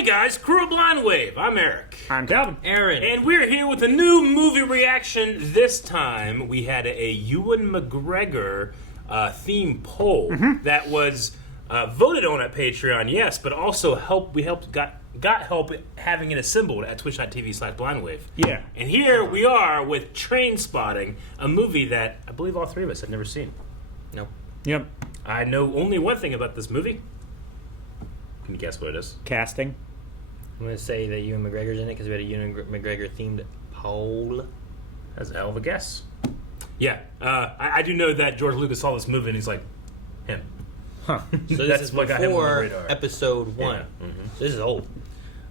Hey guys, Crew of Blind Wave. I'm Eric. I'm Calvin. Aaron. And we're here with a new movie reaction. This time we had a Ewan McGregor theme poll that was voted on at Patreon, yes, but also got help having it assembled at twitch.tv/blindwave. Yeah. And here we are with Trainspotting, a movie that I believe all three of us have never seen. Nope. Yep. I know only one thing about this movie. Can you guess what it is? Casting. I'm going to say that Ewan McGregor's in it because we had a Ewan McGregor themed poll. That's a hell of a guess. Yeah. I do know that George Lucas saw this movie and he's like, him. Huh. So this That's is what got him on the before radar. episode 1. Yeah. So this is old.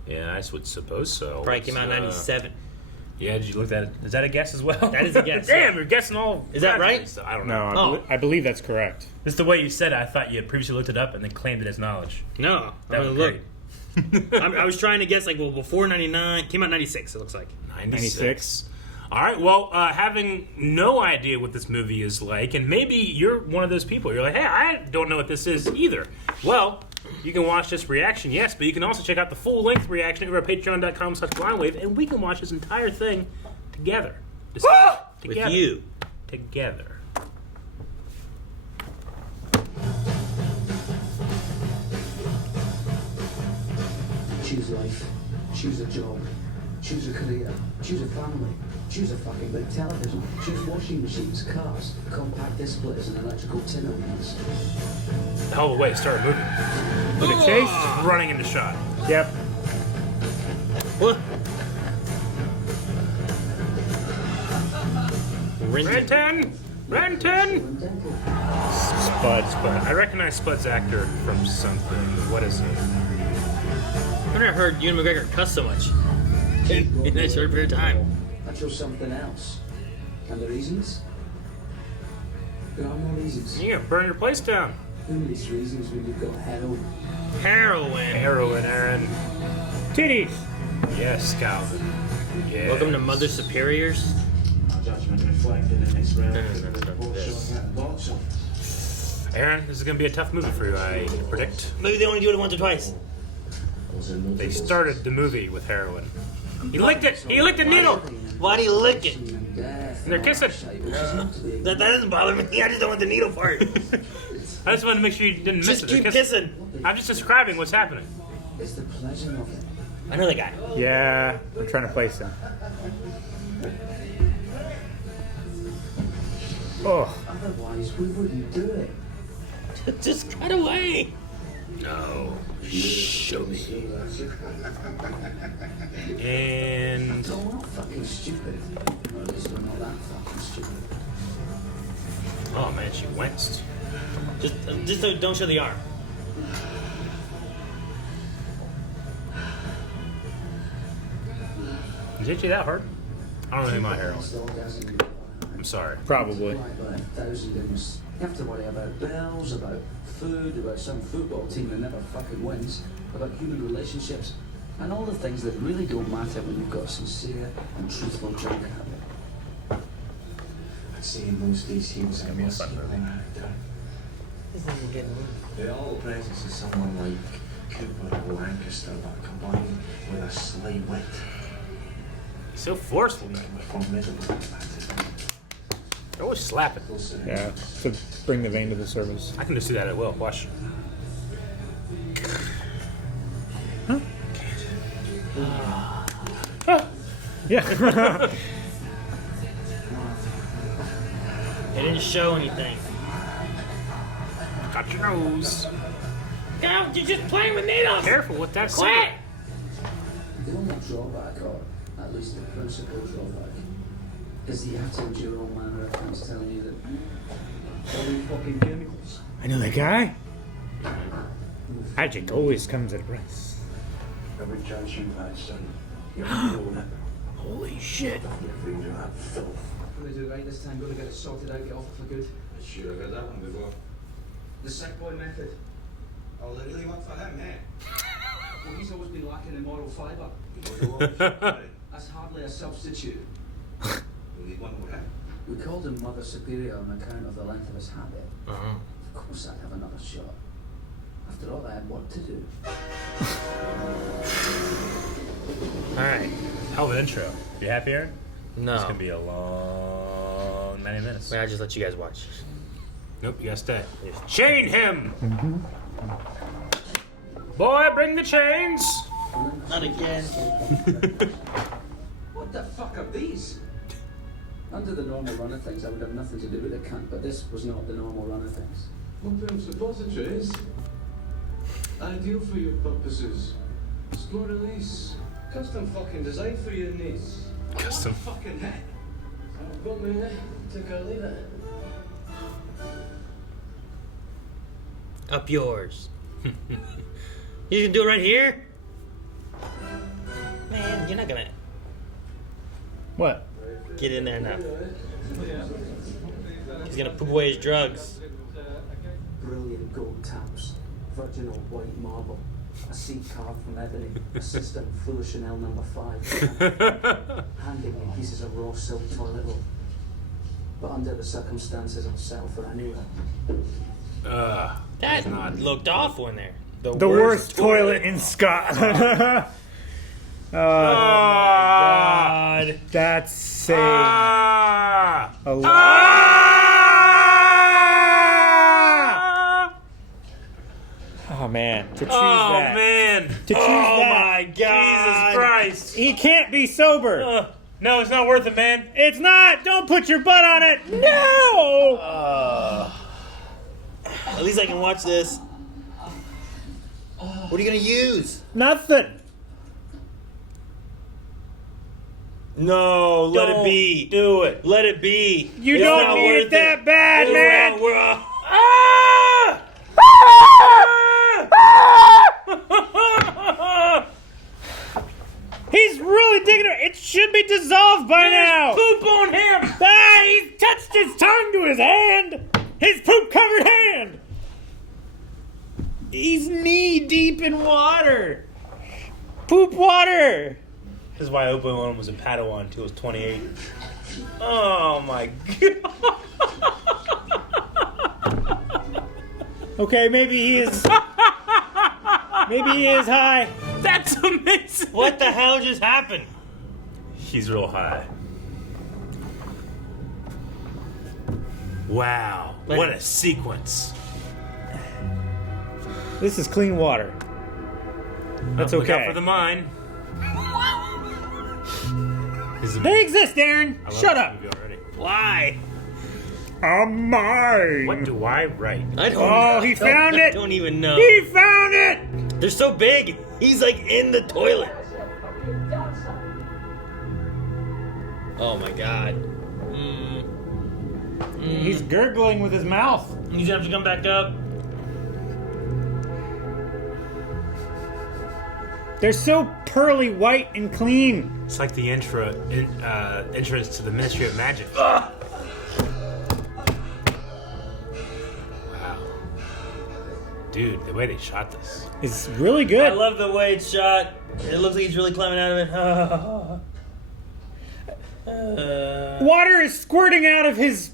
Yeah, I would suppose so. Probably came out in 97. Yeah, did you look at it? Is that a guess as well? That is a guess, Damn, yeah. you're guessing all. Is that right? So I don't No, know. I believe that's correct. It's the way you said it. I thought you had previously looked it up and then claimed it as knowledge. No. That I'm was going great. to look. I was trying to guess, before 99. Came out 96, it looks like. 96. All right, well, having no idea what this movie is like, and maybe you're one of those people. You're like, hey, I don't know what this is either. Well, you can watch this reaction, yes, but you can also check out the full-length reaction over at patreon.com/blindwave, and we can watch this entire thing together. With you. Together. Choose life, choose a job, choose a career, choose a family, choose a fucking big television, choose washing machines, cars, compact displays and electrical tin ovens. Hell of a way to start a movie. With a chase? Running into shot. Yep. What? Renton. Renton! Spud. Spud. I recognize Spud's actor from something. What is it? I've never heard Ewan McGregor cuss so much in that short period of time. I chose something else. And the reasons? There are no reasons. You're gonna burn your place down. Who needs reasons when you've got heroin? Heroin. Heroin, Aaron. Titties. Yes, Calvin. Yes. Welcome to Mother Superiors. Judgment reflected in its realm. Aaron, this is gonna be a tough movie for you, I predict. Maybe they only do it once or twice. They started the movie with heroin. He licked it! He licked the needle! Why'd he lick it? And they're kissing. That doesn't bother me. I just don't want the needle part. I just wanted to make sure you didn't miss Just it. keep They're kissing. I'm just describing what's happening. It's the pleasure of it. I know the guy. Yeah, I'm trying to place him. Oh, Otherwise, we wouldn't do it. Just cut away. No. Show me. And No, we're not fucking stupid. Or at least we're not that fucking stupid. oh man, she winced. Just don't show the arm. Did it hit you that hard? I don't know any of my heroin. Still doesn't. I'm sorry. probably. Like about 1,000 in this. You have to worry about bills, about food, about some football team that never fucking wins, about human relationships, and all the things that really don't matter when you've got a sincere and truthful drunk habit. I'd say in those days he was a muscular character. The all presence of someone like Cooper or Lancaster, but combined with a sly wit. So forceful. Formidable. They're always slapping. Yeah, to bring the vein to the surface. I can just do that at will. Watch. Yeah. They didn't show anything. Got your nose. No, you're just playing with needles. Careful with that Quit. scene. The only drawback, or at least the principal drawback, is that you have to endure all manner of things telling you that all these fucking chemicals. I know that guy. Magic always comes at a price. Every chance you've had, son, you're doing it. Holy shit. You're doing that filth. Gonna do it right this time, gonna get it sorted out, get off it for good. Sure, I've heard that one before. The sick boy method. Oh, they really went for him, eh? Well, he's always been lacking in moral fibre. That's hardly a substitute. We called him Mother Superior on account of the length of his habit. Uh-huh. Of course I'd have another shot. After all, I had work to do. Hell of an intro. You happy, Aaron? No. It's gonna be a long 90 minutes. Man, I just let you guys watch. Nope, you gotta stay. Chain him! Boy, bring the chains! Not again. What the fuck are these? Under the normal run of things, I would have nothing to do with the cunt, but this was not the normal run of things. Opium suppositories. Ideal for your purposes. Slow release. Custom fucking design for your needs. Custom. Fucking hit. I've got me there. Take or leave it. Up yours. You can do it right here? Man, you're not gonna What? get in there now. He's gonna poop away his drugs. Brilliant gold taps, virginal white marble, a seat carved from ebony, a cistern full of Chanel No. 5, handing me pieces of raw silk toilet roll. But under the circumstances, I'll settle for anywhere. That looked awful in there. The worst toilet in Scotland. God. That's saying Ah! a lot. Ah! Oh man, to choose Oh that. man! To choose Oh that. my God! Jesus Christ! He can't be sober. No, it's not worth it, man. It's not. Don't put your butt on it. No. At least I can watch this. What are you gonna use? Nothing. No, let Don't it be. do it. Let it be. You It's don't not need worth it that bad, It's man. not worth- He's really digging it. It should be dissolved by now. Poop on him! Ah, he's touched his tongue to his hand. His poop-covered hand. He's knee deep in water. Poop water. This is why Obi-Wan was a Padawan until he was 28. Oh my god. Okay, maybe he is. Maybe he is high. That's amazing. What the hell just happened? He's real high. Wow. What a sequence. This is clean water. That's Look out okay. for the mine. This is They exist, Aaron. I love Shut this up. movie already. Why? A mine. What do I write? I don't Oh, he found I it. don't even know. He found it. They're so big. He's like in the toilet. Oh my god. He's gurgling with his mouth. He's gonna have to come back up. They're so pearly white and clean. It's like the entrance to the Ministry of Magic. Ah! Wow. Dude, the way they shot this. It's really I good. love the way it's shot. It looks like he's really climbing out of it. Water is squirting out of his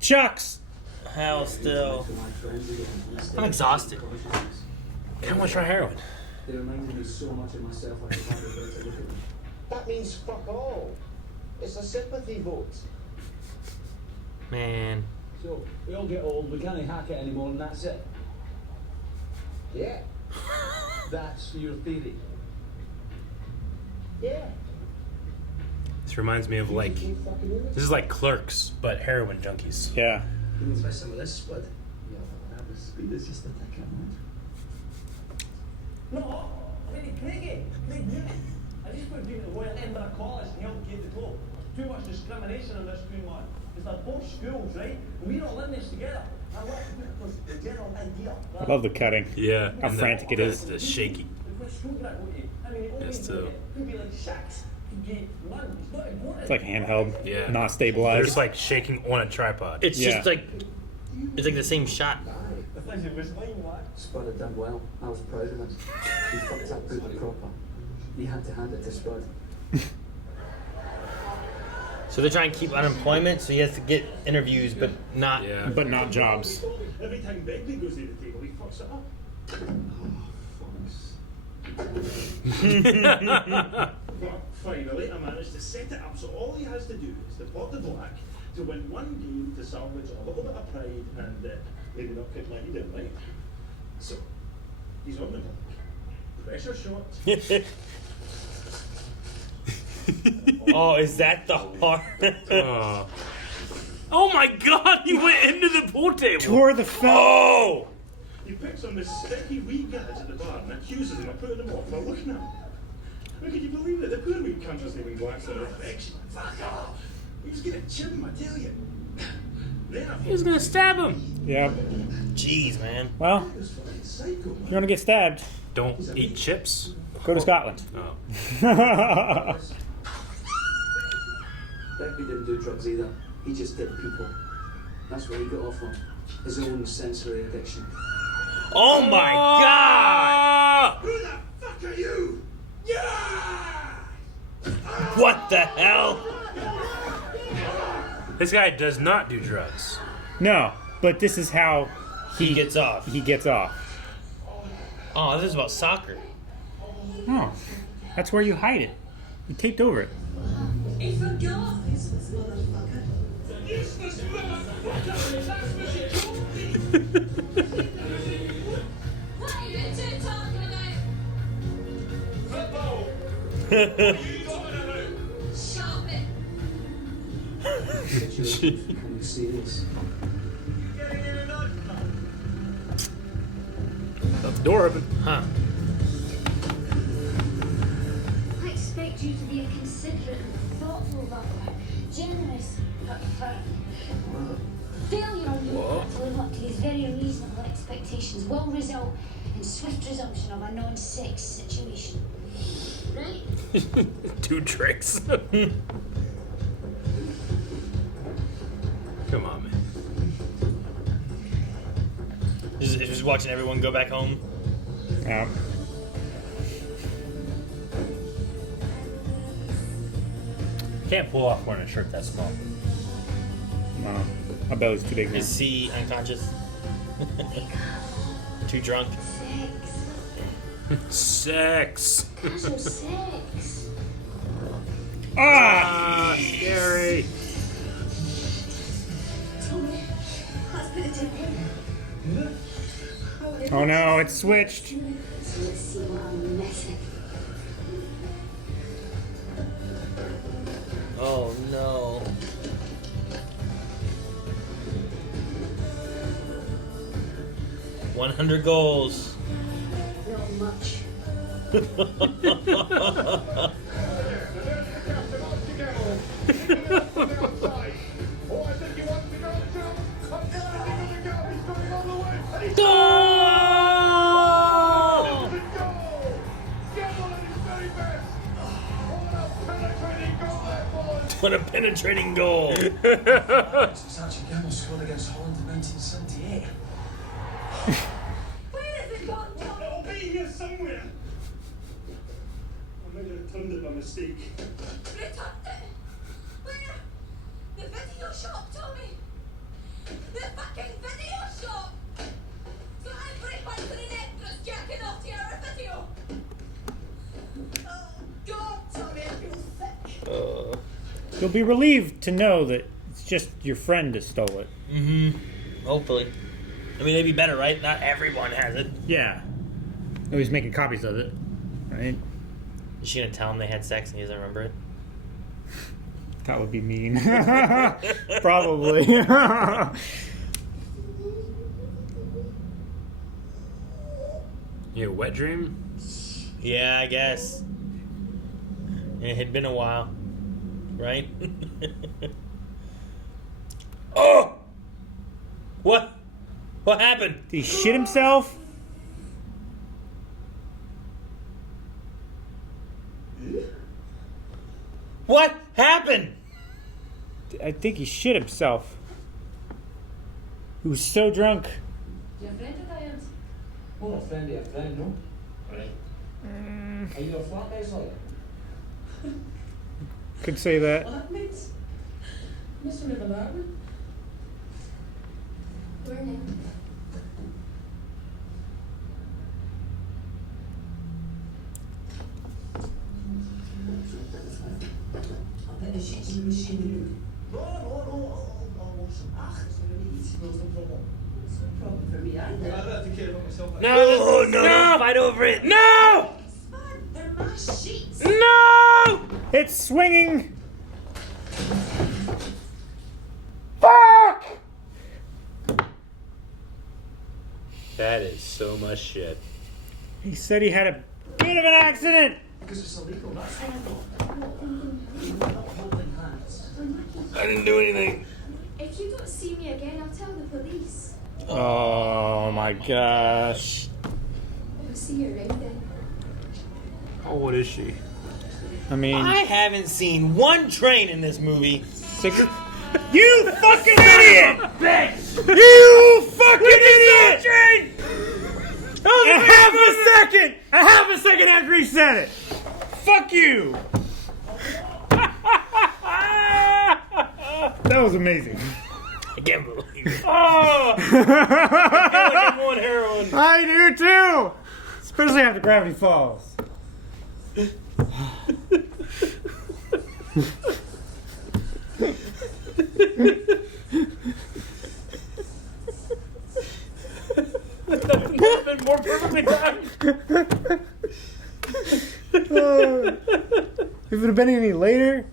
chucks. How still? I'm exhausted. I want to try heroin. They reminded me so much of myself, I could hardly bear to look at them. That means fuck all. It's a sympathy vote. Man. So, we all get old, we can't hack it anymore, and that's it. Yeah. That's your theory. Yeah. This reminds me of like, this is like Clerks, but heroin junkies. Yeah. You want to try some of this, Spud? Yeah, that was speed is just a thick man. No, Lady Craigie, Craig Newton. I just put him to Royal Edinburgh College and helped get the top. Too much discrimination in this school, man. Because they're both schools, right? And we're all in this together. I want to put the general idea. I love the cutting. Yeah. How and frantic it is. The shaky. Which school can I go to? I mean, it Yes, too. could be like 6, could be 1. It's not important. It's like handheld, Yeah. not They're stabilized. just like shaking on a tripod. It's Yeah. just like it's like the same shot. The thing was mine, man. Spud had done well. I was proud of him. He fucked up good and proper. You had to hand it to Spud. So they're trying to keep unemployment, so he has to get interviews, but not. Yeah. But not jobs. Every time Begley goes to the table, he fucks it up. Finally, I managed to set it up so all he has to do is to pot the black to win one game to salvage a little bit of pride and maybe not kick my head in, right? So, he's on the black. Pressure shot. Oh, is that the heart? Oh my God! He went into the pool table. Tore the film. Oh! He picks on this sticky wee guys at the bar and accuses them of putting them off by looking at him. How can you believe it? The poor wee cunt wasn't even glancing in his direction. Fuck off! He was gonna chip him, I tell you. Then I He was gonna stab him. Yeah. Jeez, man. Well, was fucking psycho, man. you're gonna get stabbed. Don't eat chips. Go to Scotland. Oh. Begbie didn't do drugs either. He just did people. That's what he got off on. His own sensory addiction. Oh my God! Who the fuck are you? Yeah! What the hell? This guy does not do drugs. No, but this is how He gets off. he gets off. Oh, this is about soccer. Oh, that's where you hide it. You taped over it. He forgot. Useless motherfucker. Useless motherfucker! That's what you told me! What are you two talking about? Football! What are you talking about? Shopping. Situation's becoming serious. Getting in and out, man. Left the door open. Huh. I expect you to be a considerate and thoughtful lover, generous, but firm. Failure on your part to live up to these very reasonable expectations will result in swift resumption of a non-sex situation. Right? 2 tricks. Come on, man. Just watching everyone go back home. Yeah. Can't pull off wearing a shirt that small. No, my belly's too big now. Is he unconscious? Too drunk? Sex. Casual sex. Ah! Scary. Tommy, let's put it in. Oh no, it's switched. So let's see what I'm missing. Oh no. $100 goals. Not much. What a penetrating goal. Sergeant Gamble scored against Holland in 1978. Where has it gone, Tommy? It'll be here somewhere. I might have turned it by mistake. Returned it. Where? The video shop, Tommy. The fucking video shop. So everyone for an extra's jacking off to our video. Oh God, Tommy, I feel sick. You'll be relieved to know that it's just your friend that stole it. Mm-hmm. Hopefully. I mean, it'd be better, right? Not everyone has it. Yeah. Oh, he's making copies of it. Right? Is she gonna tell him they had sex and he doesn't remember it? That would be mean. Probably. You a wet dream? Yeah, I guess. It had been a while, right? Oh! What? What happened? Did he shit himself? What happened? I think he shit himself. He was so drunk. Your friend of ours. Oh, a friend of a friend, no? Right. Are you a flatmate, sorry? Could say that. Flatmates? Must remember that one. Where now? machinery. No, I'll wash them. It's not really easy, no problem. It's no problem for me either. I'd have to care about myself. No! Fight over it! No! It's fun. They're my sheets. No! It's swinging. Fuck! That is so much shit. He said he had a bit of an accident. Because it's illegal, that's what I thought. We're not holding hands. I didn't do anything. If you don't see me again, I'll tell the police. Oh my gosh. I'll see you around then. How old is she? I mean, I haven't seen one train in this movie. you fucking idiot! You fucking idiot! A half a second after he said it. Fuck you. That was amazing. I can't believe it. Oh! I feel like I'm on heroin. I do too. Especially after Gravity Falls. Been more perfectly done. If it had been any later,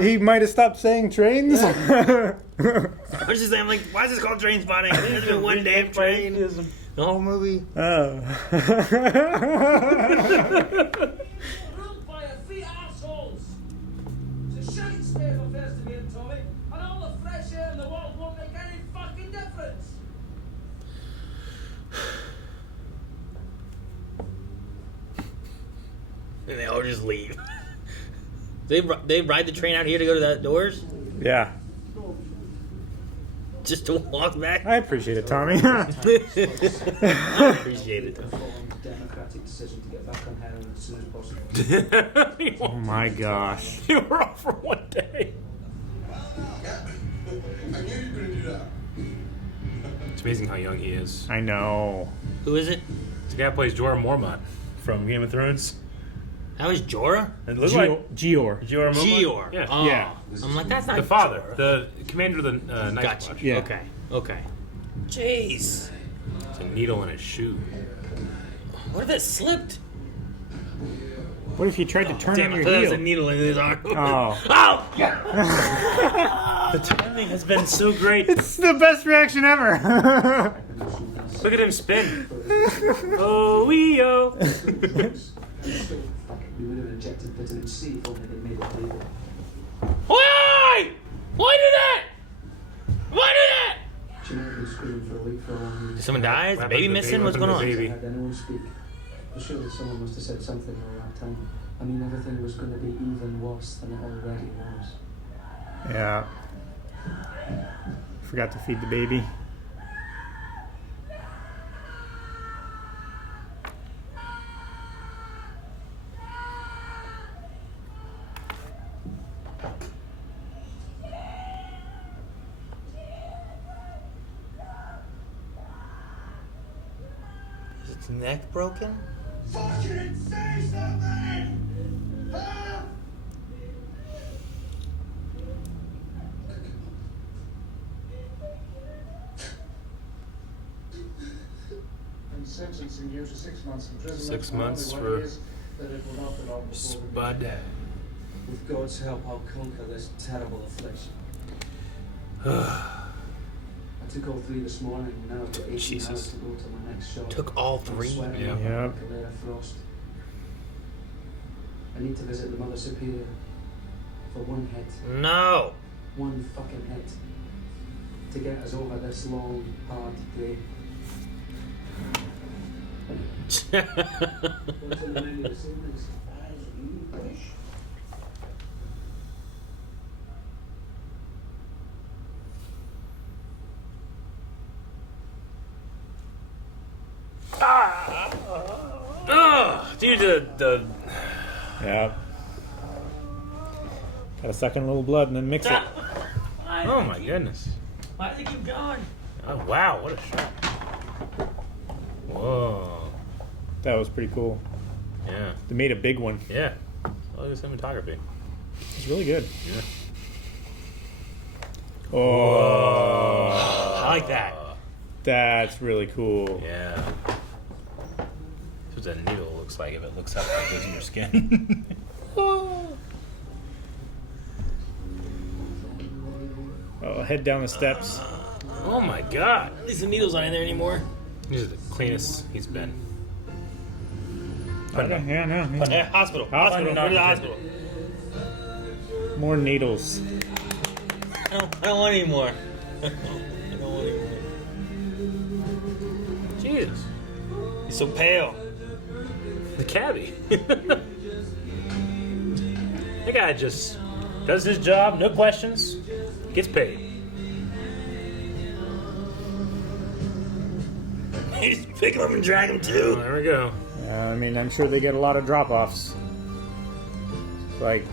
he might have stopped saying trains. I was just saying, I'm like, why is this called Trainspotting? There's been one damn train. The whole movie. Oh. Ruled by a few arseholes. It's a shite state of affairs to be in, Tommy. And all the fresh air in the world won't make any fucking difference. And they all just leave. They ride the train out here to go to the doors? Yeah. Just to walk back? I appreciate it, Tommy. I appreciate it. Informed democratic decision to get back on heroin as soon as possible. Oh my gosh. You were off for one day. I knew you were going to do that. It's amazing how young he is. I know. Who is it? It's the guy who plays Jorah Mormont from Game of Thrones. How is Jorah? It looks like Gior. Jorah Mormont. Gior. Yeah. Oh. Yeah. I'm like, that's not The father, Jorah. the commander of the Night Gotcha. Watch. Yeah. Okay. Jeez. It's a needle in his shoe. What if it slipped? What if you tried to turn Damn, on I your thought there was a heel? needle in his arm. Oh. Oh! The timing has been so great. It's the best reaction ever. Look at him spin. Oh, wee-oh. We would have injected vitamin C if only they made it legal. Why? Why do that? Why do that? She might have been screaming for a week for a long Did someone die? Is the What baby happened to the missing? baby? What's What going happened to on? the I heard anyone speak. I'm sure that someone must have said something all that time. I mean, everything was going to be even worse than it already was. Yeah. Forgot to feed the baby. Is its neck broken? Fucking say something! Huh? And sentencing you to 6 months in prison. 6 months Only for one is that it will not be long before we Spud. With God's help, I'll conquer this terrible affliction. I took all 3 this morning, and now I've got 18 Jesus. hours to go to my next shop. Took all I'm 3? sweating Yeah. like Yep. a layer of frost. I need to visit the Mother Superior for one hit. No. One fucking hit. To get us over this long, hard day. Go to the menu this evening. As you wish. Dude, the Yeah. Gotta suck in a little blood and then mix it. oh my goodness. Why does it keep going? Oh, wow, what a shot. Whoa. That was pretty cool. Yeah. They made a big one. Yeah. Look at the cinematography. It's really good. Yeah. Oh, I like that. that's really cool. Yeah. That's what that needle looks like if it looks up like it goes in your skin. Oh, head down the steps. Oh my god. At least the needles aren't in there anymore. This is the cleanest he's been. Okay, yeah, no. Yeah. Hospital. Hospital. Go to the hospital. More needles. I don't want any more. I don't want any more. Jesus. He's so pale. The cabbie. The guy just does his job, no questions, gets paid. He's picking them and dragging them Oh, too. there we go. I mean, I'm sure they get a lot of drop-offs. Like,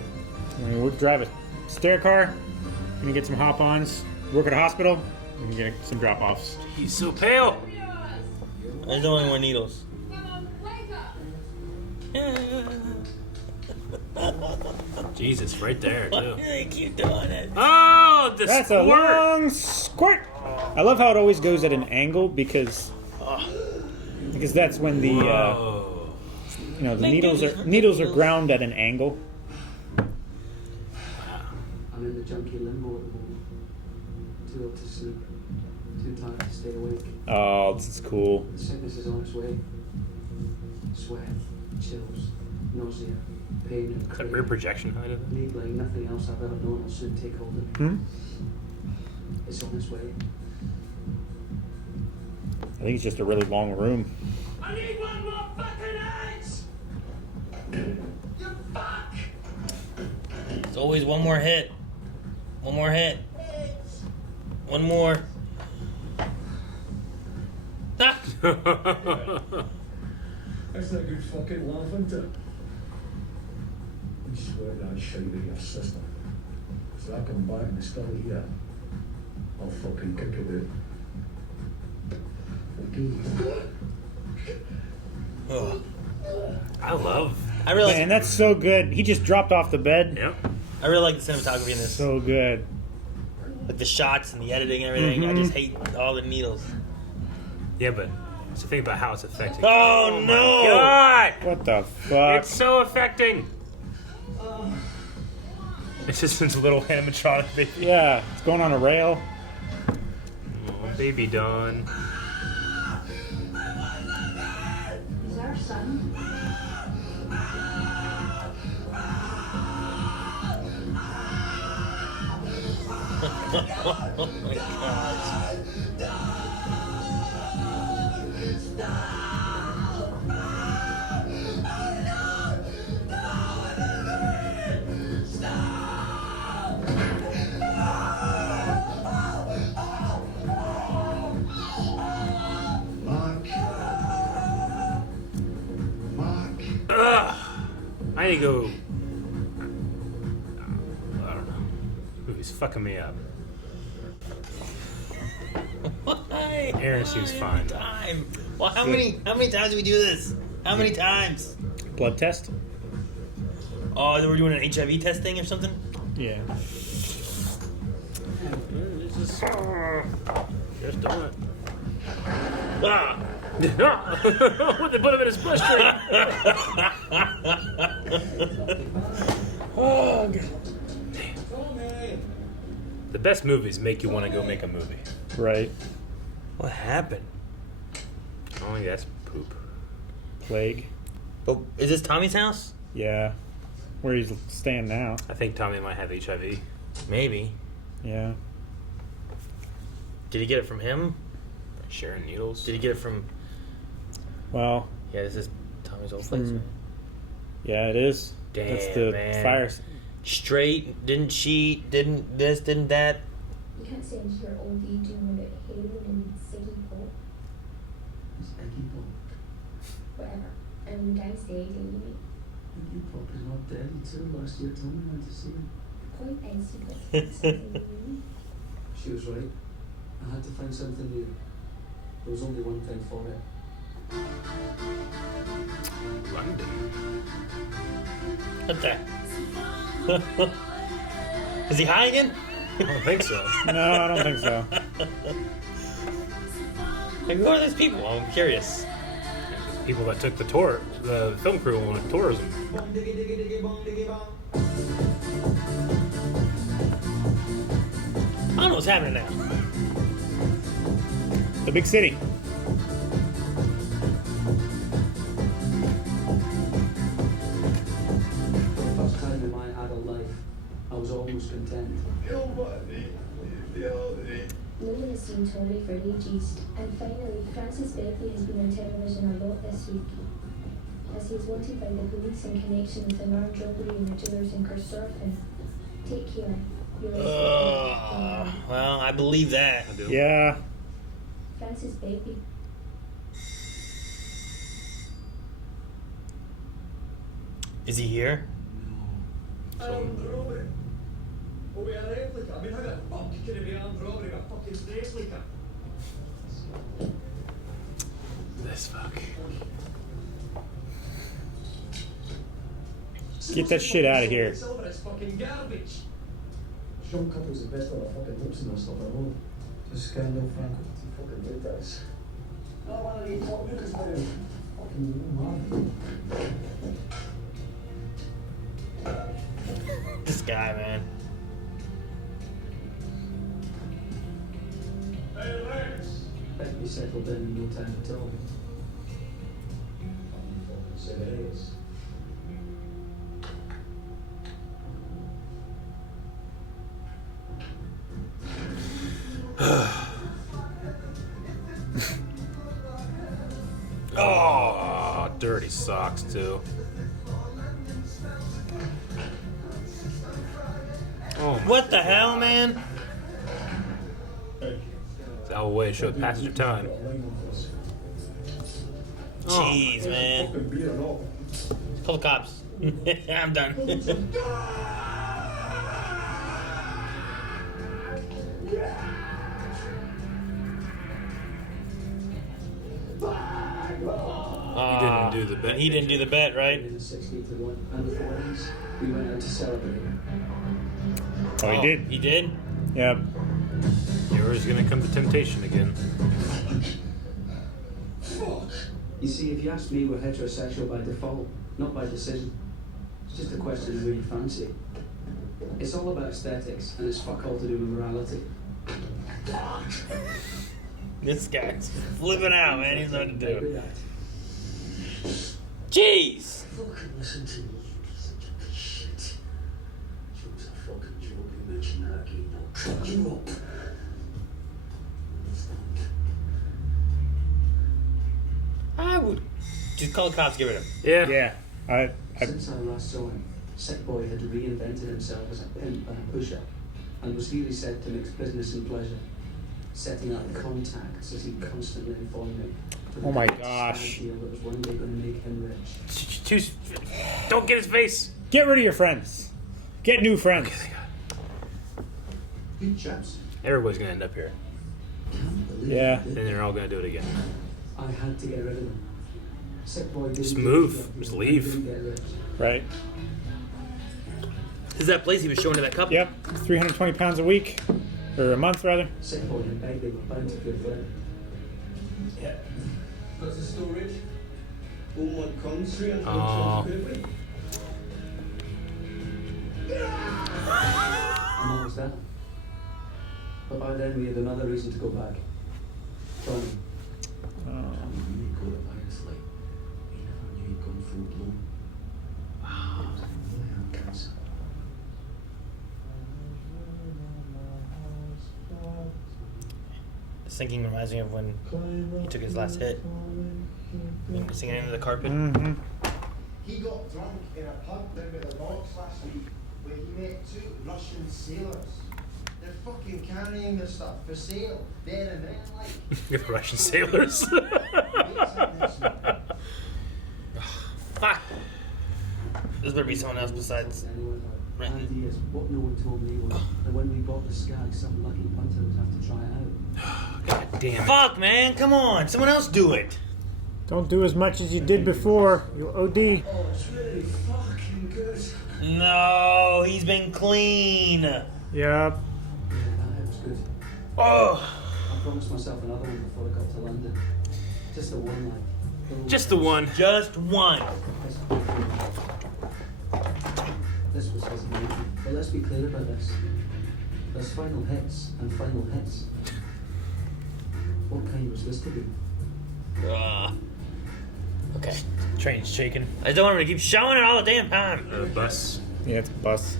when you drive a stair car, you can get some hop-ons. Work at a hospital, you can get some drop-offs. He's so pale. There's only more needles. Come on, wake up! Jesus, right there, too. They keep doing it. Oh, the That's a squirt. long squirt. I love how it always goes at an angle because that's when the Whoa. the needles are ground at an angle. I'm in the junkie limbo at the moment. Too ill to sleep. Too tired to stay awake. Oh, this is cool. The sickness is on its way. Sweat, chills, nausea, pain, and Is that craving. rear projection height of it? Need like nothing else I've ever known will soon take hold of me. It's on its way. I think it's just a really long room. I need one more fucking eggs! You fuck! It's always one more hit. One more hit. One more. Ah! That's not good fucking laugh, isn't it? You swear that shite with your sister. If I come back and it's still here, I'll fucking kick it out. Ugh. I really Man, that's so good. He just dropped off the bed. Yep. I really like the cinematography in this. So good. Like the shots and the editing and everything. I just hate all the needles. Yeah, but it's the thing about how it's affecting. Oh, no! God! What the fuck? It's so affecting. It's just this little animatronic baby. Yeah, it's going on a rail. Oh, baby Dawn. Is our son? Oh my gosh. I need to go. I don't know. Movie's fucking me up. Why? Aaron seems fine. Time. Well, how many times do we do this? How many times? Blood test? Oh, they were doing an HIV testing or something? Yeah. Just doing it. Ah! What, they put him in his bloodstream? Oh, God. The best movies make you want to go make a movie. Right. What happened? I think that's poop. Plague. But is this Tommy's house? Yeah. Where he's staying now. I think Tommy might have HIV. Maybe. Yeah. Did he get it from him? Sharing needles. Did he get it from... Well, Yeah, this is Tommy's old place. from, yeah, it is. Damn, That's the man. fire. Straight, didn't cheat, didn't this, didn't that. You can't say I'm here all day doing about heroin and Siggy Pop, It's Iggy Pop. whatever. And the guy's dead anyway. Iggy Pop is not dead. He took last year. Tommy went to see him. The point is, you've got to find something new. She was right. I had to find something new. There was only one thing for it. London. What the? Is he high again? I don't think so. No, I don't think so. Like, who are these people? I'm curious. People that took the film crew on tourism. I don't know what's happening now. The big city. First time in my adult life, I was almost content. No one has seen Tommy for ages, and finally, Francis Beckley has been on television a lot this week. As he is wanted by the police in connection with an armed robbery in the jewelers in Corstorphine. Take care. Well, I believe that. I do. Yeah. Francis Beckley. Is he here? Armed robbery. Oh, we are a replica. I mean, how the fuck could it be armed robbery with a fucking replica? This fuck. Get that shit out of here. Silver is fucking garbage. Young couples invest all their fucking hopes in their stuff at home. It's a scandal, Franco. You fucking did this. Not one of these top Lucas players. Fucking man. This guy, man. Hey, Rex. Bet we settled in no time at all. Say it is. Oh, dirty socks too. Oh, What the hell, man? it's our way to show passage of time. Jeez, man. Fucking beer and all. Call the cops. I'm done. He didn't do the bet. He didn't do the bet, right? In the 60 to 1 and the 40s, we went out to celebrate. Oh, he did. He did? Yep. Yours gonna come to temptation again. You see, if you ask me, we're heterosexual by default, not by decision. It's just a question of who you fancy. It's all about aesthetics, and it's fuck all to do with morality. This guy's flipping out, man. He's know what to Maybe do. that. Jeez. Fucking listen to me, you piece of shit. It was a fucking joke you mentioned that again. I'll cut you up. I would just call the cops, get rid of him. Yeah. Yeah. I Since I last saw him, Sick Boy had reinvented himself as a pimp and a pusher, and was really said to mix business and pleasure, setting up contacts as he constantly informed me. for the Oh my next gosh. deal that was one day going to make him rich. Don't get his face. get rid of your friends. Get new friends. Good chaps. Everybody's gonna end up here, Can't believe Yeah. I did and they're all gonna do it again. I had to get rid of them. Sick Boy didn't Just do move. the job, Just he leave. didn't get rich. Right. This is that place he was showing to that couple. Yep. 320 pounds a week, or a month rather. Sick Boy and Begley were bound to good friend. Yeah. Got the storage. All my cons, 300 Oh. quid a week. And that was that. But by then we had another reason to go back. Johnny. Oh. You got it, man. It's like, you never knew you'd gone full blown. Wow. It was really intense. This thinking reminds me of when he took his last hit. Singing into the carpet. Mm-hmm. He got drunk in a pub down by the docks last week where he met two Russian sailors. They're fucking carrying their stuff for sale there and then, like. Russian sailors. Fuck. There's better be someone else besides. Anyone Right. had ideas. What no one told me was that when we bought the Skag, some lucky punter would have to try it out. God damn it. Fuck, man. Come on. Someone else do it. Don't do as much as you did before. You'll OD. Oh, it's really fucking good. No, he's been clean. Yep. Oh! I promised myself another one before I got to London. Just the one, like. Just the one. Just one. This was his movie. But let's be clear about this. There's final hits and final hits. What kind was this to be? Okay. Train's shaking. I don't want him to keep showing it all the damn time. Bus. Yeah, it's a bus.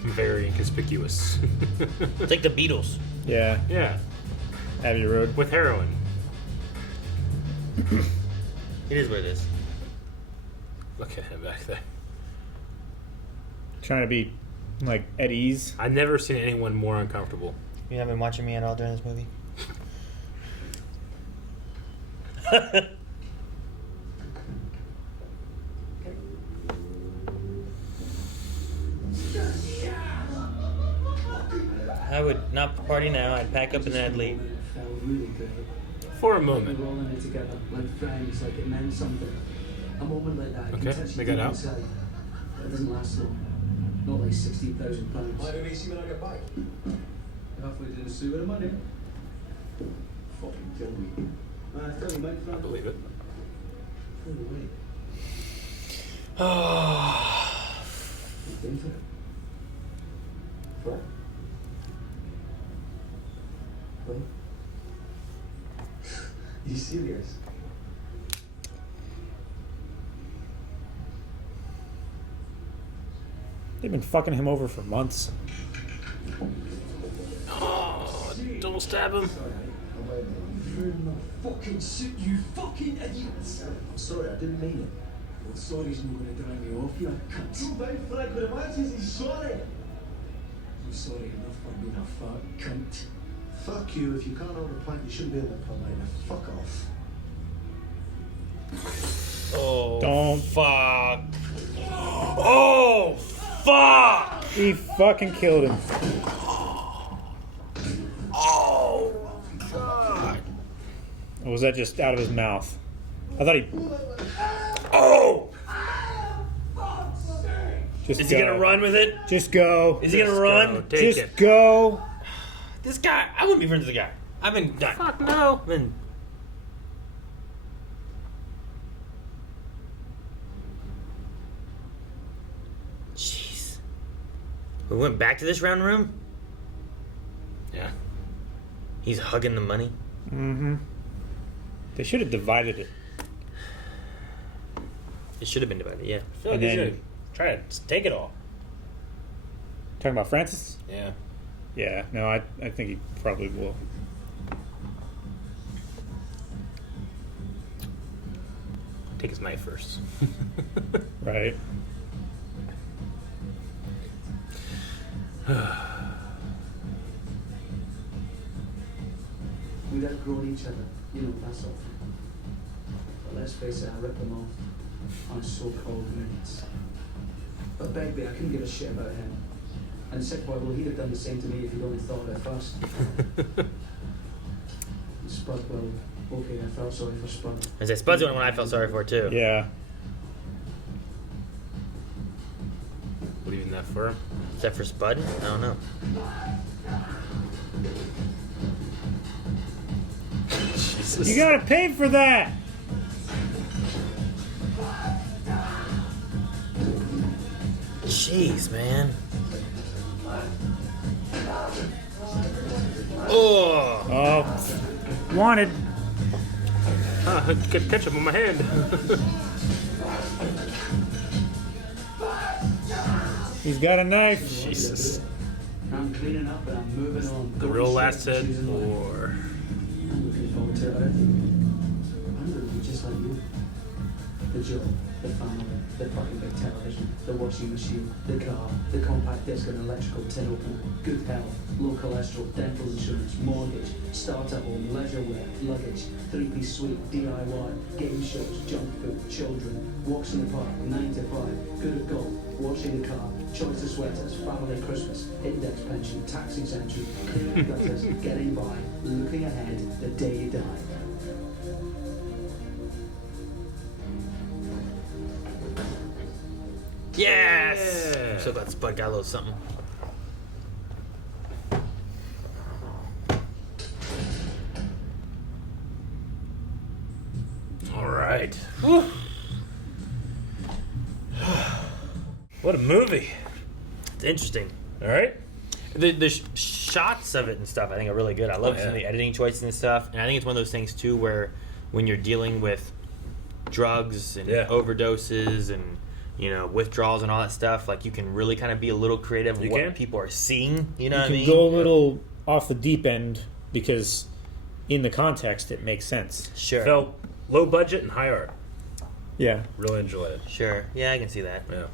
Very inconspicuous. It's like the Beatles. Yeah, Yeah. Abbey Road. With heroin. It is what it is. Look at him back there. Trying to be like at ease. I've never seen anyone more uncomfortable. You haven't been watching me at all during this movie? I would not party now. I'd pack up and then I'd leave. It felt really good. For a We were moment. all in it together, like friends, like it meant something. A moment like that. Okay, they got out. Inside, but it doesn't last long. Not like £16,000. Why don't you see when I get back? Halfway to the sewer of money. Fucking kill me. I thought you might I find believe it. Throw it away. Oh. Looked into it. What? What? You serious? They've been fucking him over for months. Oh, don't stab him. You're in the fucking suit, you fucking idiots! I'm sorry, I didn't mean it. Well, sorry's not gonna drive me off, you cunt. Too bad Frank with a man says he's sorry. I'm sorry enough for being a fat cunt. Fuck you, if you can't hold a pint, you shouldn't be in the pub either. Fuck off. Oh. Don't. Fuck. Oh, fuck. He fucking killed him. Oh, God. Or was that just out of his mouth? I thought he. Oh. Just Is he go. gonna run with it? Just go. Is he gonna run? Take Just it. go. This guy, I wouldn't be friends with the guy. I've been done. Fuck no. Been. Jeez. We went back to this round room. Yeah. He's hugging the money. Mm-hmm. They should have divided it. It should have been divided. Yeah. I feel like And he's then- gonna try to take it all. Talking about Francis? Yeah. Yeah. No, I think he probably will. Take his knife first. Right. We'd outgrown each other, you know, that's all. But let's face it, I ripped them off on so-called minutes. But Begbie, I couldn't give a shit about him. And sick boy, well, he'd have done the same to me if he'd only thought of it first. Spud, well, okay, I felt sorry for Spud. I said Spud's the only one I felt sorry for too. Yeah. Leaving that for him. Is that for Spud? I don't know. Jesus. You gotta pay for that. Jeez, man. Oh. Oh, wanted. Get ketchup on my hand. He's got a knife. Jesus. I'm cleaning up and I'm moving on. The real last said war. I'm looking forward to it. I'm gonna be just like you. The job, the family, the fucking big television, the washing machine, the car, the compact disc and electrical tin opener, good health, low cholesterol, dental insurance, mortgage, starter home, leisure wear, luggage, three-piece suite, DIY, game shows, junk food, children, walks in the park, 9 to 5, good at golf, washing the car, choice of sweaters, family Christmas, index pension, tax exemption, cleaning gutters, getting by, looking ahead, the day you die. Yes. so glad Spud got a little something. All right. What a movie. It's interesting. All right. The shots of it and stuff, I think, are really good. I love some of the editing choices and stuff. And I think it's one of those things, too, where when you're dealing with drugs and overdoses and, you know, withdrawals and all that stuff, like, you can really kind of be a little creative with what people are seeing. You know what I mean? You can go a little off the deep end because in the context it makes sense. Sure. Felt low budget and high art. Yeah. Really enjoyed it. Sure. Yeah, I can see that. Yeah.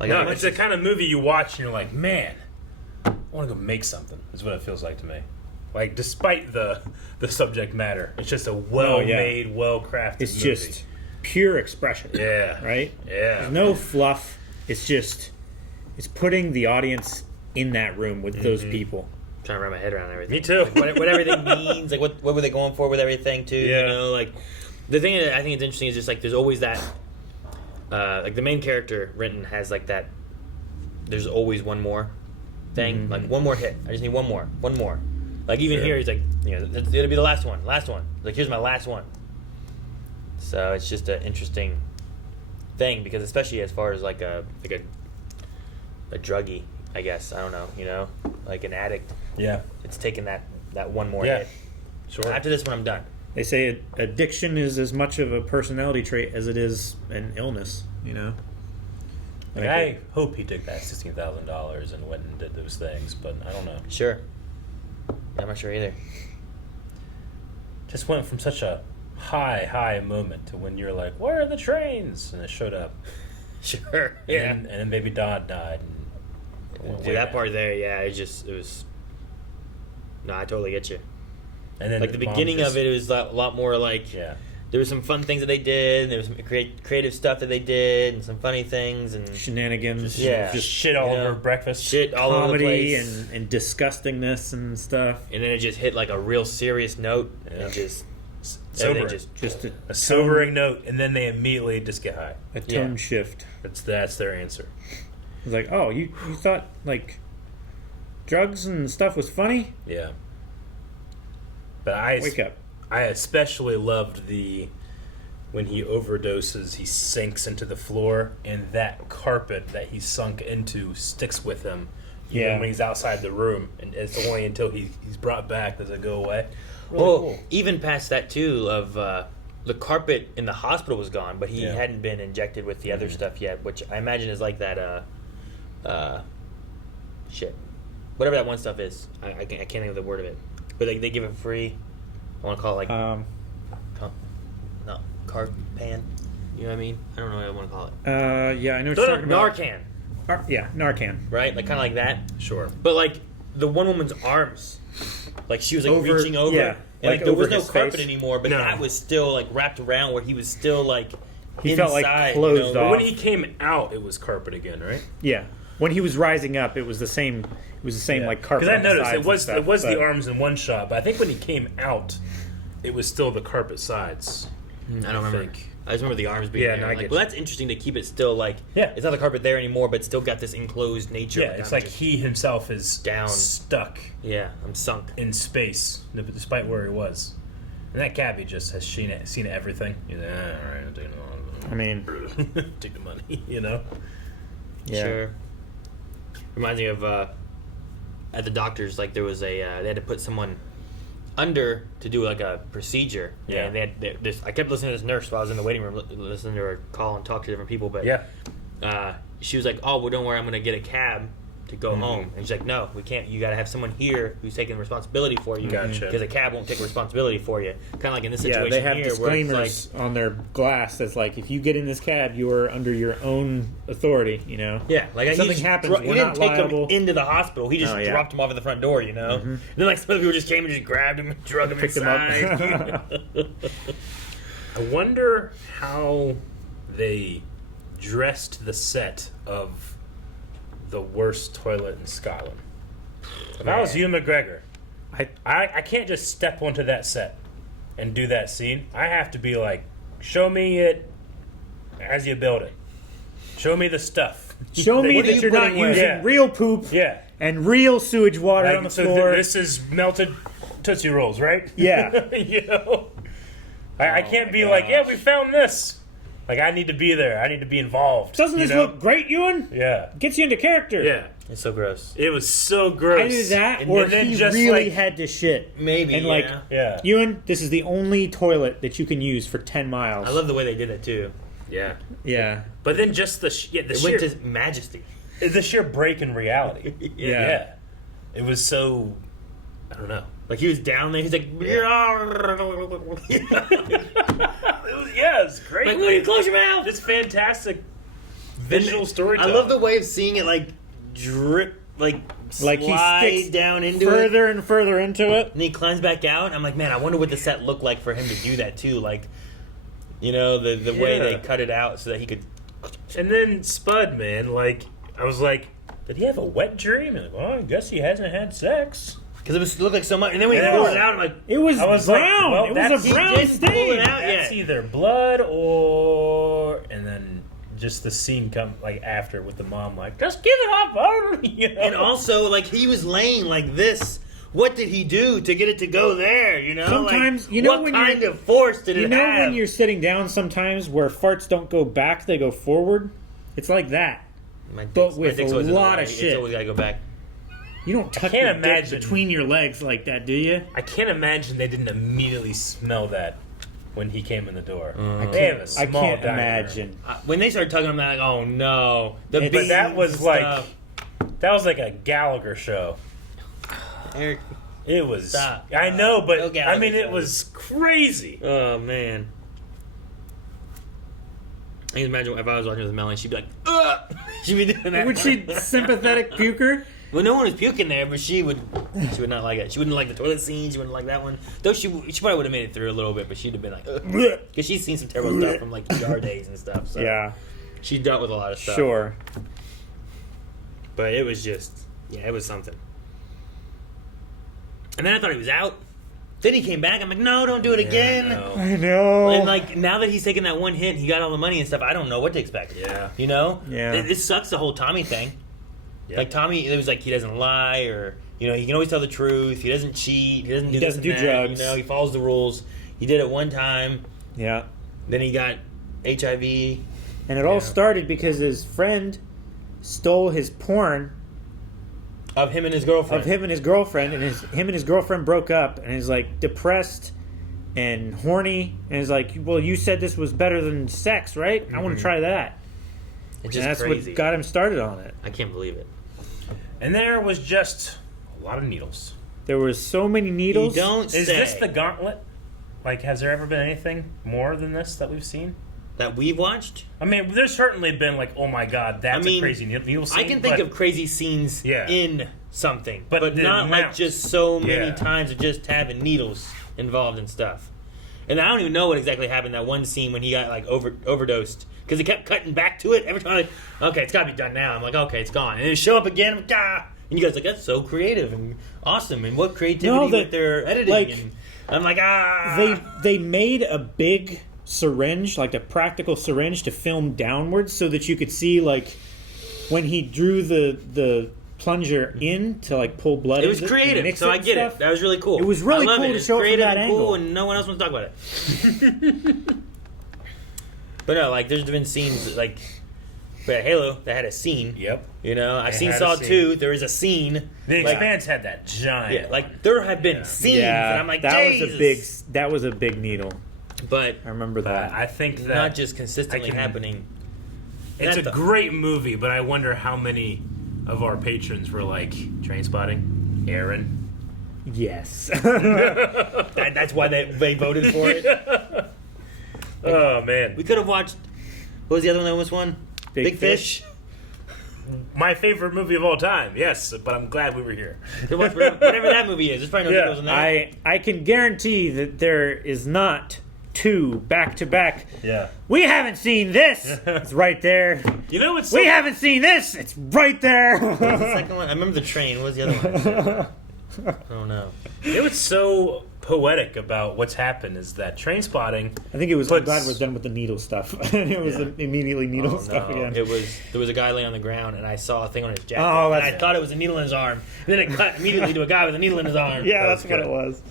Like, No, it's the kind of movie you watch and you're like, man, I want to go make something. Is what it feels like to me. Like, despite the subject matter, it's just a well-made, well-crafted It's movie. just pure expression. Yeah. Right? Yeah. There's no fluff. It's just, it's putting the audience in that room with those people. Trying to wrap my head around everything. Me too. Like, what everything means. Like, what were they going for with everything, too? Yeah. You know, like, the thing that I think is interesting is just, like, there's always that, like, the main character, Renton, has, like, that, there's always one more thing. Like, one more hit. I just need one more. One more. Like, even here, he's like, you know, it'll be the last one. Last one. Like, here's my last one. So it's just an interesting thing because especially as far as like a druggie, I guess. I don't know, you know? Like an addict. Yeah. It's taking that one more Yeah. hit. Sure. After this one, I'm done. They say addiction is as much of a personality trait as it is an illness, you know? Like, I hope he took that $16,000 and went and did those things, but I don't know. Sure. I'm not sure either. Just went from such a high moment to when you're like, where are the trains? And it showed up. Sure. And then baby Dodd died. And Dude, that part there, yeah, it was... No, I totally get you. And then like the beginning of it was a lot more like... Yeah. There was some fun things that they did. There was some creative stuff that they did, and some funny things, and shenanigans. Just shit all over breakfast. Shit all over the Comedy place, and disgustingness and stuff. And then it just hit like a real serious note, and just sobering. just a sobering note, and then they immediately just get high. A tone shift. That's their answer. It's like, oh, you thought like drugs and stuff was funny? Yeah. But wake up. I especially loved when he overdoses, he sinks into the floor, and that carpet that he sunk into sticks with him. Even when he's outside the room, and it's only until he's brought back does it go away. Really cool. Even past that too, of the carpet in the hospital was gone, but he hadn't been injected with the other stuff yet, which I imagine is like that shit, whatever that one stuff is. I can't think of the word of it, but they give it free. I want to call it like no carb pan. You know what I mean? I don't know what I want to call it. Yeah, I know what you're talking about. Narcan. Narcan. Right, like kind of like that. Sure. But like the one woman's arms, like she was like reaching over, and like there was over no his carpet face. anymore, but that was still like wrapped around where he was still like he inside, felt like closed But off. when he came out, it was carpet again, right? Yeah. When he was rising up, it was the same. It was the same like carpet. Because I on the noticed sides it was and stuff, the arms in one shot, but I think when he came out, it was still the carpet sides. I don't remember. I just remember the arms being there. no, I Like, get well, you. that's interesting to keep it still like it's not the carpet there anymore, but still got this enclosed nature. Yeah, it's like he himself is down, stuck. Yeah, I'm sunk in space, despite where he was. And that cabbie just has seen everything. He's like, all right, I'll take it all. I mean, take the money, you know. Yeah. Sure. Reminds me of at the doctor's, like there was a they had to put someone under to do like a procedure. Yeah. And they had this. I kept listening to this nurse while I was in the waiting room, listening to her call and talk to different people. But she was like, "Oh, well, don't worry, I'm going to get a cab to go home." And she's like, "No, we can't. You got to have someone here who's taking responsibility for you. Gotcha. Because a cab won't take responsibility for you." Kind of like in this situation they have here, where it's disclaimers like, on their glass that's like, if you get in this cab, you are under your own authority. You know. yeah, like if something happens, he we're didn't not take liable. him into the hospital. He just Oh, yeah. dropped him off at the front door, you know. And then like some other people just came and just grabbed him and drug him Picked him inside. up. I wonder how they dressed the set of the worst toilet in Scotland. If I was Ewan McGregor, I can't just step onto that set and do that scene. I have to be like, show me it as you build it. Show me the stuff. Show me What are that you you're not putting away? using Yeah. real poop Yeah. and real sewage water Like, on the so floor. this is melted Tootsie Rolls, right? Yeah. You know? I can't be like, yeah, we found this. Like, I need to be there. I need to be involved. Doesn't you this know? look great, Ewan? Yeah. Gets you into character. Yeah. It's so gross. It was so gross. Either that, And or then he just, really like, had to shit. Maybe, And yeah. Yeah. Ewan, this is the only toilet that you can use for 10 miles. I love the way they did it too. Yeah. Yeah. But then just the It sheer, went to majesty. the sheer break in reality. Yeah. It was so, I don't know. Like he was down there, he's like, It's great. like, will you close your mouth? Just fantastic visual storytelling. I love the way of seeing it, like drip, like Like he slide sticks down into it, further and further into it. and he climbs back out. I'm like, man, I wonder what the set looked like for him to do that too. Like, you know, the way they cut it out so that he could. And then Spud, man, like, I was like, did he have a wet dream? And like, well, I guess he hasn't had sex. Because it looked like so much, and then when he Yeah. pulled it out, I'm like, It was, I was like, brown. well, it that's- was a brown he didn't pull stain. it out That's yet. either blood or, and then just the scene come like after with the mom, like, just give it up, you know? and also like he was laying like this. What did he do to get it to go there? You know, Sometimes- like, you know what when kind you're- of force did You it know have? when you're sitting down sometimes where farts don't go back, they go forward? It's like that. My but dick's- with my dick's a always in the lot way. of It's shit. always gotta go back. You don't tuck can't your dick imagine. between your legs like that, do you? I can't imagine they didn't immediately smell that when he came in the door. Mm. They have a I small can't dining room. imagine. When they started tugging, I'm like, oh no, the But beans that was and like, stuff. that was like a Gallagher show. Eric. It was. Stop. I know, but No Gallagher I mean, it shows. was crazy. Oh man. I can imagine if I was watching with Melanie, she'd be like, ugh! She'd be doing that. Would she sympathetic puker? Well, no one was puking there, but she would not like it. She wouldn't like the toilet scene. She wouldn't like that one. Though she probably would have made it through a little bit, but she'd have been like, because she's seen some terrible stuff from like ER days and stuff. So Yeah, she dealt with a lot of stuff. sure. But it was just, yeah, it was something. And then I thought he was out. Then he came back. I'm like, no, don't do it again. no. I know. And like now that he's taken that one hit, and he got all the money and stuff. I don't know what to expect. Yeah. You know. Yeah. It sucks the whole Tommy thing. Yep. Like Tommy, it was like he doesn't lie, or you know, he can always tell the truth. He doesn't cheat. He doesn't do, this doesn't and do that, drugs. You know, he follows the rules. He did it one time. Yeah. Then he got HIV. And it all started because his friend stole his porn Of him and his girlfriend. of him and his girlfriend, and him and his girlfriend broke up, and he's like depressed and horny, and he's like, well, you said this was better than sex, right? I want to try that. It's And just that's crazy. what got him started on it. I can't believe it. And there was just a lot of needles. There was so many needles. You don't Is say this the gauntlet? Like, has there ever been anything more than this that we've seen? that we've watched. I mean, there's certainly been like, oh my god, that's I mean, a crazy needle scene. I can think but- of crazy scenes Yeah. in something, But but the not like amount. just so many Yeah. times of just having needles involved in stuff. And I don't even know what exactly happened that one scene when he got like overdosed because he kept cutting back to it every time. Like, okay, it's got to be done now. I'm like, okay, it's gone, and it show up again. I'm like, ah. And you guys are like, that's so creative and awesome, and what creativity No, with their editing. like, and I'm like, ah. They made a big syringe, like a practical syringe, to film downwards so that you could see like when he drew the plunger in to like pull blood. It was and creative, mix so I and get stuff. it. That was really cool. It was really I love cool it. to It's show it from creative that and cool, angle. and no one else wants to talk about it. But no, like there's been scenes like Halo that had a scene. Yep. You know, I've It seen had a Saw scene. 2. There is a scene. The like, Expanse had that giant. yeah, like there have been scenes, and I'm like, Jesus. that was a big needle. But I remember that. I think that not just consistently I can- happening. it's a Not the- great movie, but I wonder how many of our patrons were like Trainspotting, Aaron. Yes. That's why they voted for it. Oh man, We could have watched. What was the other one that almost won? Big Fish. my favorite movie of all time. Yes, but I'm glad we were here. Could watch whatever that movie is. There's probably no Yeah. needles in there. I can guarantee that there is not two back to back. Yeah. We haven't seen this. It's right there. You know what's We haven't seen this. It's right there. What was the second one? I remember the train. What was the other one? I don't know. You know what's so poetic about what's happened is that Trainspotting. I think it was. I'm puts- glad it was done with the needle stuff, and it was immediately needle stuff again. There was a guy laying on the ground, and I saw a thing on his jacket. Oh, and that's- I thought it was a needle in his arm. And then it cut immediately to a guy with a needle in his arm. Yeah, That that's was what good. it was.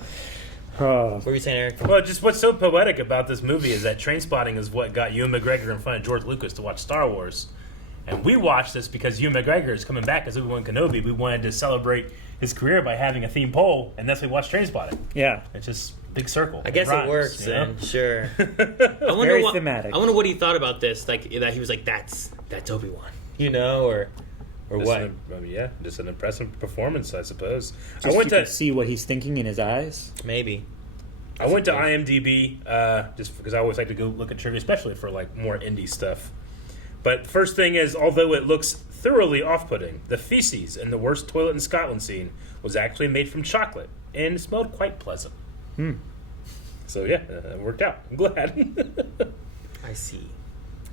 Oh. What were you saying, Eric? Well, just what's so poetic about this movie is that Trainspotting is what got Ewan McGregor in front of George Lucas to watch Star Wars. And we watched this because Ewan McGregor is coming back as Obi-Wan Kenobi. We wanted to celebrate his career by having a theme poll, and that's why we watched Trainspotting. Yeah. It's just big circle. I guess rhymes, it works you know? then. Sure. Very thematic. I wonder what he thought about this. Like that he was like, that's Obi-Wan, you know, or Just what? just an impressive performance, I suppose. Just you can see what he's thinking in his eyes. Maybe. I went to IMDb just because I always like to go look at trivia, especially for like more indie stuff. But first thing is, although it looks thoroughly off-putting, the feces in the worst toilet in Scotland scene was actually made from chocolate and smelled quite pleasant. So yeah, it worked out. I'm glad. I see.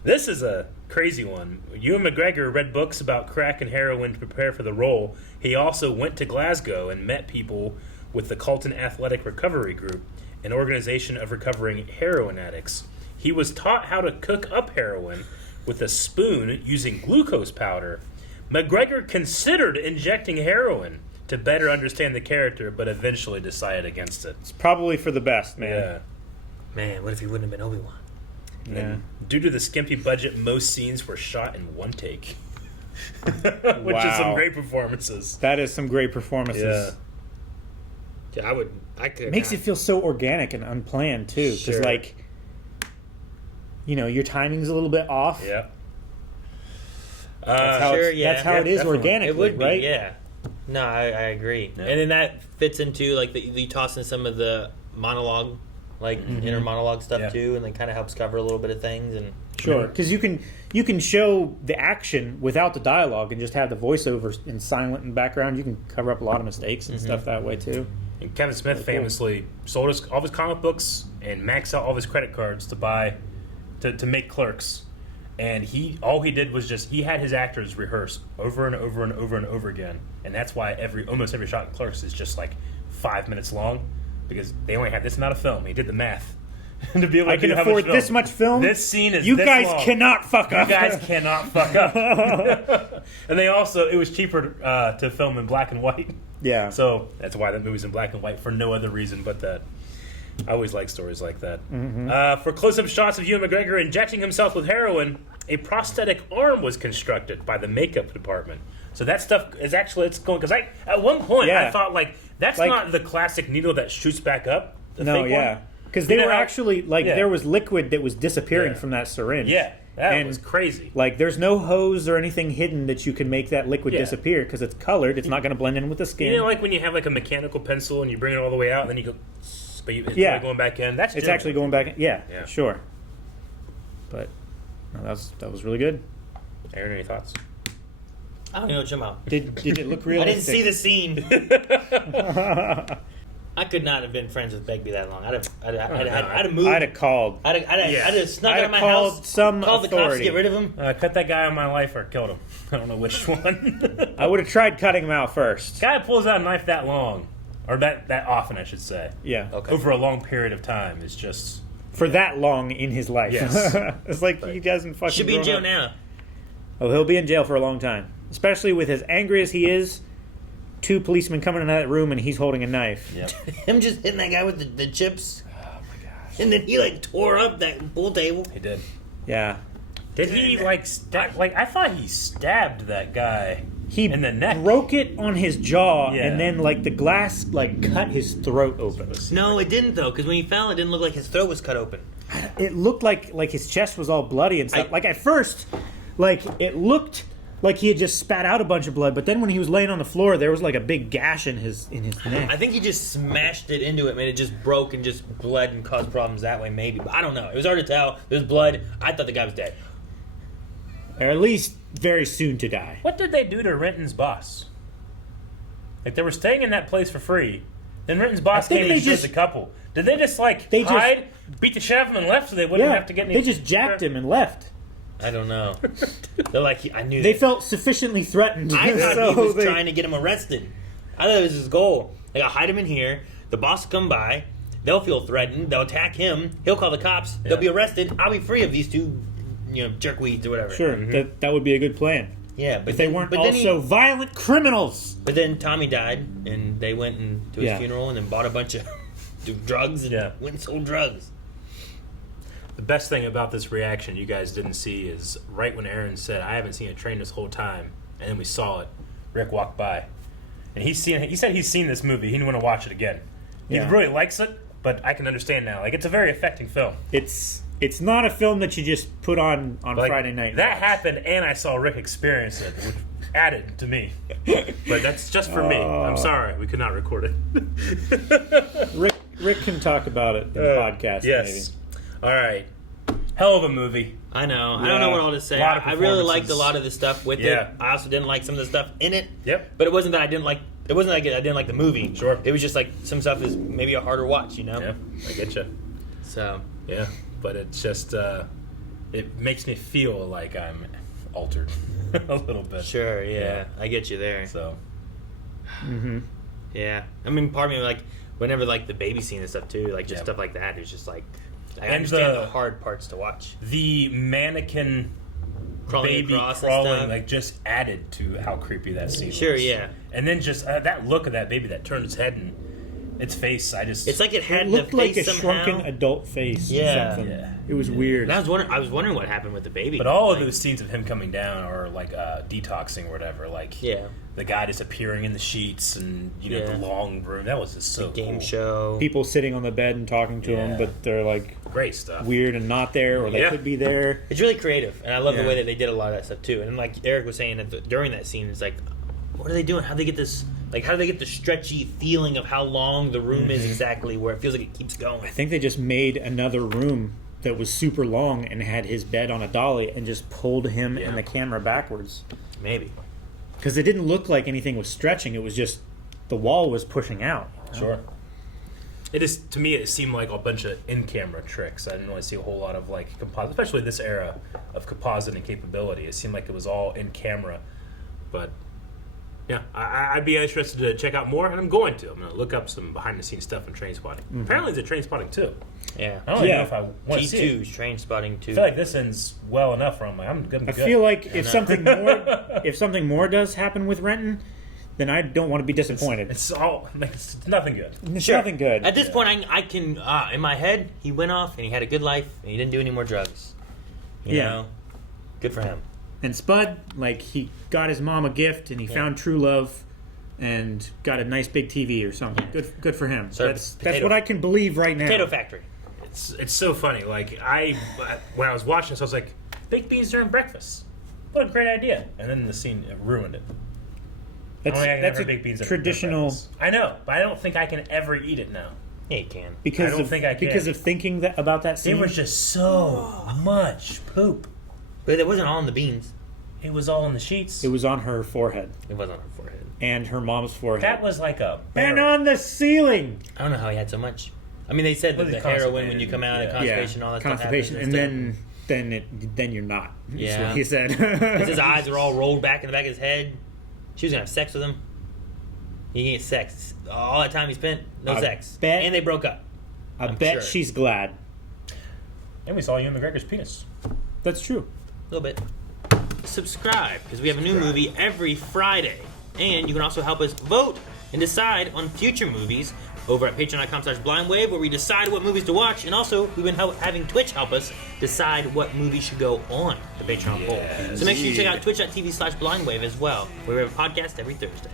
This is a crazy one. Ewan McGregor read books about crack and heroin to prepare for the role. He also went to Glasgow and met people with the Carlton Athletic Recovery Group, an organization of recovering heroin addicts. He was taught how to cook up heroin with a spoon using glucose powder. McGregor considered injecting heroin to better understand the character, but eventually decided against it. It's probably for the best, man. Yeah. Man, what if he wouldn't have been Obi-Wan? Yeah. Due to the skimpy budget, most scenes were shot in one take. Which is some Wow. great performances. That is some great performances. Yeah. Yeah, I could. Makes it feel so organic and unplanned too, because Sure. like, you know, your timing's a little bit off. Yeah. That's how, Sure, it's, yeah. that's how Yeah, it is definitely. organically, It would be, right? yeah. No, I agree. Yeah. And then that fits into like you toss in some of the monologue, like inner monologue stuff Yeah. too, and then kind of helps cover a little bit of things. And Sure, because you can show the action without the dialogue and just have the voiceovers in silent in the background. You can cover up a lot of mistakes and stuff that way too. And Kevin Smith famously sold all of his comic books and maxed out all of his credit cards to buy to make Clerks. And all he did was he had his actors rehearse over and over and over and over again. And that's why almost every shot in Clerks is just like 5 minutes long, because they only had this amount of film. He did the math to be able to I can do how afford much this much film. This scene is You this guys long. cannot fuck You up. guys cannot fuck up. And it was cheaper to film in black and white. Yeah. So that's why that movie's in black and white, for no other reason but that. I always like stories like that. For close-up shots of Ewan McGregor injecting himself with heroin, a prosthetic arm was constructed by the makeup department. So that stuff is actually, it's going, because at one point Yeah. I thought that's Like- not the classic needle that shoots back up. The No, fake yeah. one. Because You they know were how- actually, Yeah. there was liquid that was disappearing Yeah. from that syringe. Yeah, that And, was crazy. Like, there's no hose or anything hidden that you can make that liquid Yeah. disappear because it's colored. It's not going to blend in with the skin. You know, like when you have like a mechanical pencil and you bring it all the way out and then you go, but it's Yeah. like going back in. That's It's genuine. actually going back. Yeah, Yeah. sure. But no, that was really good. Aaron, any thoughts? I don't know what you're talking about. Did it look I realistic? didn't see the scene. I could not have been friends with Begbie that long. I'd have moved. I'd have called. I'd have snuck I'd out have of my called house, some called the cops to authority. get rid of him. Cut that guy out of my life or killed him. I don't know which one. I would have tried cutting him out first. Guy pulls out a knife that long, or that often, I should say, Yeah. Okay. over a long period of time is just. For that long in his life. Yes. It's like you guys in fucking. Should be in jail grown up. now. Oh, he'll be in jail for a long time. Especially with as angry as he is. 2 policemen coming in that room and he's holding a knife. Yep. Him just hitting that guy with the chips. Oh my gosh. And then he tore up that pool table. He did. Yeah. Did he stab? I thought he stabbed that guy. He in the neck. broke it on his jaw, Yeah. and then the glass cut his throat open. No, it didn't though, because when he fell, it didn't look like his throat was cut open. It looked like his chest was all bloody and stuff. At first, it looked like he had just spat out a bunch of blood, but then when he was laying on the floor, there was a big gash in his neck. I think he just smashed it into it, made it just broke and just bled and caused problems that way, maybe. But I don't know. It was hard to tell. There's blood. I thought the guy was dead. Or at least very soon to die. What did they do to Renton's boss? They were staying in that place for free. Then Renton's boss think came they and showed just- the couple. Did they just They hide, beat the shit out of him and left so they wouldn't have to get any... They just jacked him and left. I don't know. They're I knew They that. felt sufficiently threatened. I thought so he was they- trying to get him arrested. I thought it was his goal. I'll hide him in here. The boss will come by. they'll feel threatened. They'll attack him. He'll call the cops. They'll be arrested. I'll be free of these two, jerkweeds or whatever. Sure, that would be a good plan. Yeah, but If they weren't also violent criminals. But then Tommy died, and they went to his funeral and then bought a bunch of drugs and went and sold drugs. The best thing about this reaction you guys didn't see is right when Aaron said, "I haven't seen a train this whole time," and then we saw it. Rick walked by, and he said he's seen this movie. He didn't want to watch it again. He really likes it, but I can understand now. Like, it's a very affecting film. It's not a film that you just put on Friday night. That happened, and I saw Rick experience it, which added to me. But that's just for me. I'm sorry, we could not record it. Rick can talk about it in the podcast. Yes. Maybe. All right. Hell of a movie. I know. I don't know what all to say. I really liked a lot of the stuff with it. I also didn't like some of the stuff in it. Yep. But it wasn't that I didn't like. It wasn't like I didn't like the movie. Sure. It was just like some stuff is maybe a harder watch. Yeah, I get you. So. Yeah, but it's just it makes me feel like I'm altered a little bit. Sure. Yeah. I get you there. So. Yeah. I mean, part of me like whenever like the baby scene and stuff too, like just stuff like that. It's just like. I understand the hard parts to watch. The mannequin baby crawling like just added to how creepy that scene was. Sure, yeah. And then just that look of that baby that turned its head and its face, it's like it had looked the like face a somehow. shrunken adult face. Yeah. Or something. It was weird. And I was wondering what happened with the baby. But all of those scenes of him coming down or like detoxing or whatever, like the guy disappearing in the sheets and the long room, that was just so the game cool. show. People sitting on the bed and talking to him, but they're like great stuff, weird and not there, or they could be there. It's really creative, and I love the way that they did a lot of that stuff too. And like Eric was saying during that scene, it's like, what are they doing? How do they get this? Like, how do they get the stretchy feeling of how long the room is exactly, where it feels like it keeps going? I think they just made another room that was super long and had his bed on a dolly and just pulled him and the camera backwards. Maybe. Because it didn't look like anything was stretching. It was just the wall was pushing out. Sure. It is, to me, it seemed like a bunch of in-camera tricks. I didn't really see a whole lot of like composite, especially this era of compositing capability. It seemed like it was all in camera, but yeah, I'd be interested to check out more, and I'm going to. I'm going to look up some behind-the-scenes stuff in Trainspotting. Apparently, it's a Trainspotting 2. Yeah. I don't even know if I want to see it. T2's Trainspotting 2. I feel like this ends well enough where I'm like, I'm good. I feel like if something more does happen with Renton, then I don't want to be disappointed. It's nothing good. It's nothing good. At this point, I can in my head, he went off and he had a good life and he didn't do any more drugs. You know? Good for him. And Spud, like, he got his mom a gift and he found true love and got a nice big TV or something. Good for him. So that's what I can believe right now. Potato Factory. It's so funny. Like, when I was watching this, I was like, baked beans during breakfast. What a great idea. And then the scene ruined it. That's a baked beans traditional. I know, but I don't think I can ever eat it now. Yeah, you can. Because I don't think I can. Because of thinking about that scene. There was just so much poop. But it wasn't all on the beans. It was all in the sheets. It was on her forehead. It was on her forehead. And her mom's forehead. That was like a And on the ceiling. I don't know how he had so much. I mean, they said that the heroin when you come out of constipation, all that constipation, stuff happens. And then you're not. Yeah. That's what he said. Because his eyes are all rolled back in the back of his head. She was going to have sex with him. He didn't get sex. All that time he spent, no sex. And they broke up. I bet she's glad. And we saw Ewan McGregor's penis. That's true. A little bit. Subscribe, because we have a new movie every Friday. And you can also help us vote and decide on future movies over at patreon.com/blindwave, where we decide what movies to watch. And also, we've been having Twitch help us decide what movies should go on the Patreon poll. So make sure you check out twitch.tv/blindwave as well, where we have a podcast every Thursday.